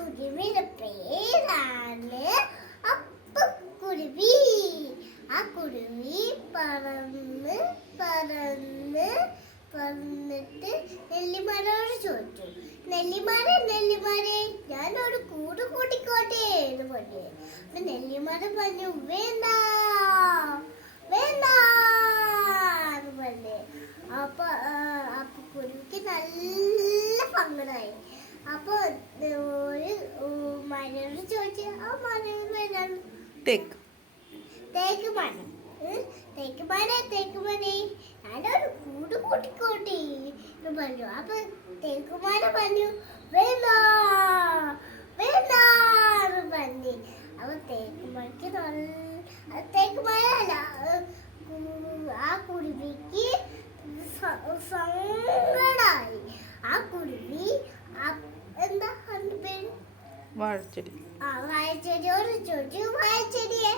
കുരുവിയുടെ പേരാണ് അപ്പക്കുരുവി. ആ കുരുവി പറന്ന് പറന്ന് പറന്നിട്ട് നെല്ലിമരയോട് ചോദിച്ചു, നെല്ലിമരെ ഞാനൊരു കൂട് കൂട്ടിക്കോട്ടെ എന്ന് പറഞ്ഞു. അപ്പൊ നെല്ലിമര പറഞ്ഞു, വേണ്ട വേണ്ട എന്ന് പറഞ്ഞു. അപ്പൊ കുരുവിക്ക് നല്ല സങ്കടമായി. അപ്പൊ ഒരു മരയോട് ചോദിച്ചു, ആ മരം വരാൻ തേക്ക് മരം ഞാനൊരു കൂട് കൂട്ടിക്കോട്ടെ എന്ന് പറഞ്ഞു. അപ്പൊ തേക്കുമരം പറഞ്ഞു, വേണ്ട വേണ്ട എന്ന് പറഞ്ഞു. അപ്പൊ തേക്കുമരല്ല ആ കുരുവിക്ക് സങ്കടായി. ആ കുരുവി എന്താ പേര് വാഴച്ചെടിയോട് ചോദിച്ചു, വാഴച്ചെടിയെ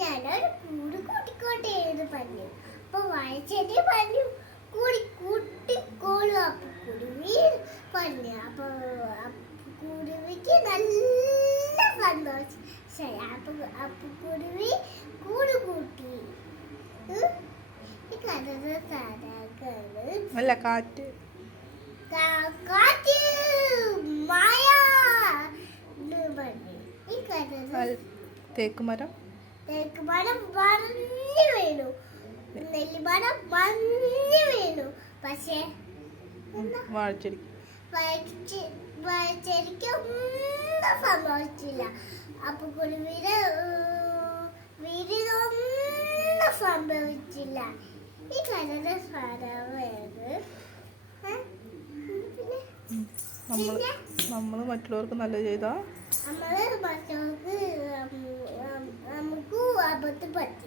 ഞാനൊരു കൂട് കൂട്ടിക്കോട്ടെ എന്ന് പറഞ്ഞു. അപ്പൊ വാഴച്ചെടി പറഞ്ഞു, കൂട്ടിക്കോളൂ. അപ്പൊ കുരുവി പറഞ്ഞു. അപ്പൊ കുരുവിക്ക് നല്ല സന്തോഷമായി. അപ്പൊ കുരുവി കൂട് കൂട്ടി. ഈ കഥ അല്ല കാറ്റ് മായ പറഞ്ഞു. ഈ കഥ തേക്കുമരം മറിഞ്ഞു വീണു, നെല്ലിമരം മറിഞ്ഞു വീണു. പക്ഷേ വാഴച്ചെടിക്ക് ഒന്നും സംഭവിച്ചില്ല. അപ്പൊ കുരുവിയുടെ വീടിനൊന്നും സംഭവിച്ചില്ല. ഈ കഥയുടെ സാരമാണ് നമ്മള് മറ്റുള്ളവർക്ക് നല്ല ചെയ്താ നമുക്ക് അബദ്ധം പറ്റി.